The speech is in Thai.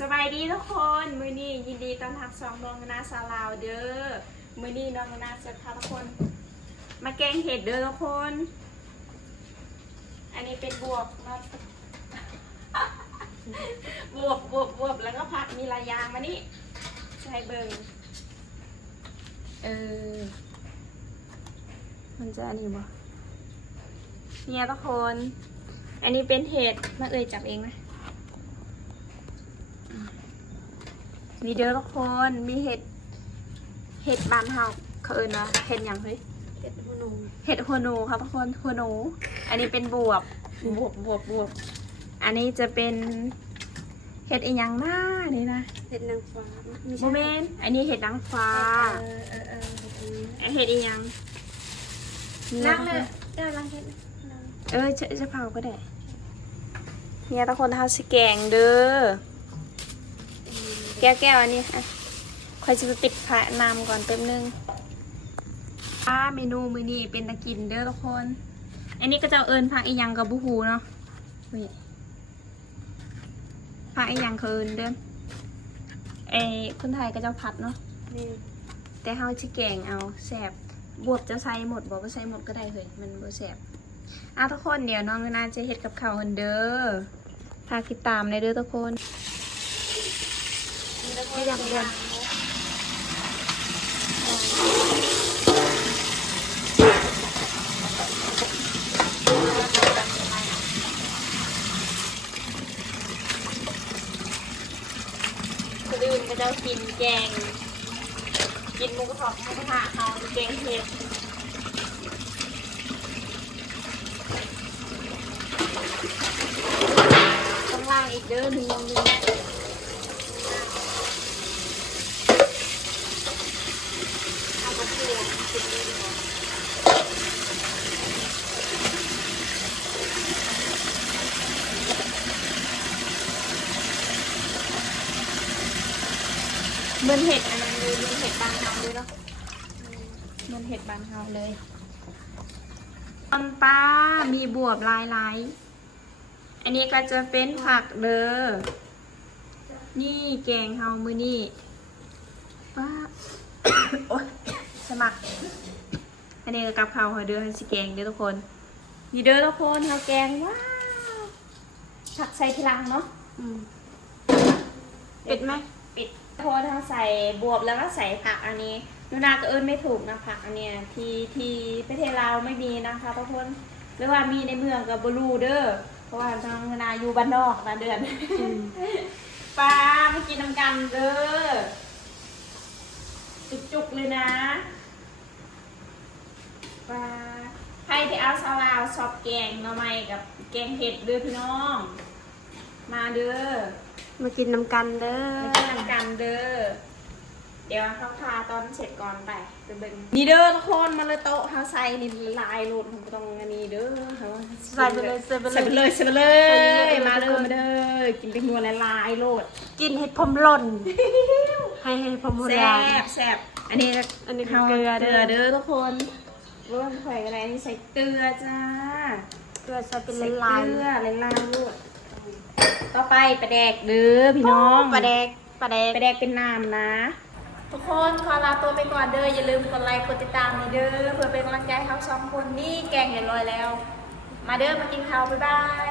สบายดีทุกคนมื้อนี้ยินดีต้อนรับสองน้องนาสาวลาวเด้อมื้อนี้น้องนาจะพาทุกคนมาแกงเห็ดเด้อทุกคนอันนี้เป็นบวบมา บวบแล้วก็ผักมีลายยางมานี่ใส่เบิ่งมันจะอันนี้บ่เนี่ยทุกคนอันนี้เป็นเห็ดมาจับเองนะมีเด้อทุกคนมีเห็ดบานเฮาเขาเอิ้นว่าเห็ดหยังเฮ้ยเห็ดหัวหนูครับทุกคนหัวหนูอันนี้เป็นบวบอันนี้จะเป็นเห็ดอีหยังหน้านี่นะเห็ดนางฟ้าโมเมนต์อันนี้เห็ดนางฟ้าเห็ดอีหยังล้างเลยล้างเห็ดจะเผาก็ได้เนี่ยทุกคนทำสแกงเด้อแก้วอันนี้ค่ะคอยจะปิดพระนำก่อนแป๊บนึงเมนูมื้อนี้เป็นตะกินเด้อทุกคนอันนี้ก็จะเอิญผักอีหยังกับบุหูเนาะผักอีหยังคือเอิญเด้อคนไทยก็จะผัดเนาะแต่เฮาจะแกงเอาแสบบวบจะใส่หมดบอกว่าใส่หมดก็ได้เลยมันบ่แสบทุกคนเดี๋ยวน้องนาจะเฮ็ดกับข้าวกันเด้อฝากติดตามเลยเด้อทุกคนไม่อยากเรียนคนอื่นก็จะกินแกงกินหมูกระทะเอาแกงเห็ดข้างล่างอีกเด้อหนึ่งเหมือนเห็ดอันนั้นเลยเหมือนเห็ดบางเฮาเลยเนาะเหมือนเห็ดบางเฮาเลยตอนป้ามีบวบลายอันนี้ก็จะเป็นผักเด้อนี่แกงเฮามือนี่ป้า โอ๊ยสมัครอันนี้ก็กับข้าวเด้อสิแกงเด้อทุกคนนี่เด้อทุกคนเฮาแกงว้าวผักใส่ทีหลังเนาะปิดไหมปิดพอถ้าใส่บวบแล้วก็ใส่ผักอันนี้นูนาก็ไม่ถูกนะผักอันเนี้ยที่ประเทศลาวไม่มีนะคะทุกคนหรือว่ามีในเมืองกับบลูเด้อเพราะว่าทางนาอยู่บ้านนอกนะเดือนปลามากินน้ำกันเด้อจุกๆเลยนะปลาให้ที่เอาซาลาวชอบแกงหน่อไม้กับแกงเห็ดเด้อพี่น้องมาเด้อมากินน้ำกันเด้อมากินน้ำกันเด้อเดี๋ยวเขาทาตอนเสร็จก่อนไปเบิ่งนี่เด้อทุกคนมาเลยโต๊ะเขาใส่นี่ลายโหลดตรงนี้เด้อใส่ไปเลยมาเลยกินเป็นนัวลายโหลดกินเห็ดพมหล่นให้พมหล่นแซ่บอันนี้เขาเกลือเด้อทุกคนร่วมไข่อะไรนี่ใส่เกลือจ้าเกลือใส่เป็นลายโหลดต่อไปปลาแดกเด้อพี่น้องปลาแดกเป็นน้ำนะทุกคนขอลาตัวไปก่อนเด้ออย่าลืมกดไลค์กดติดตามเด้อเพื่อเป็นกำลังใจให้เราสองคนนี่แกงเห็ดลอยแล้วมาเด้อมากินข้าวบ๊ายบาย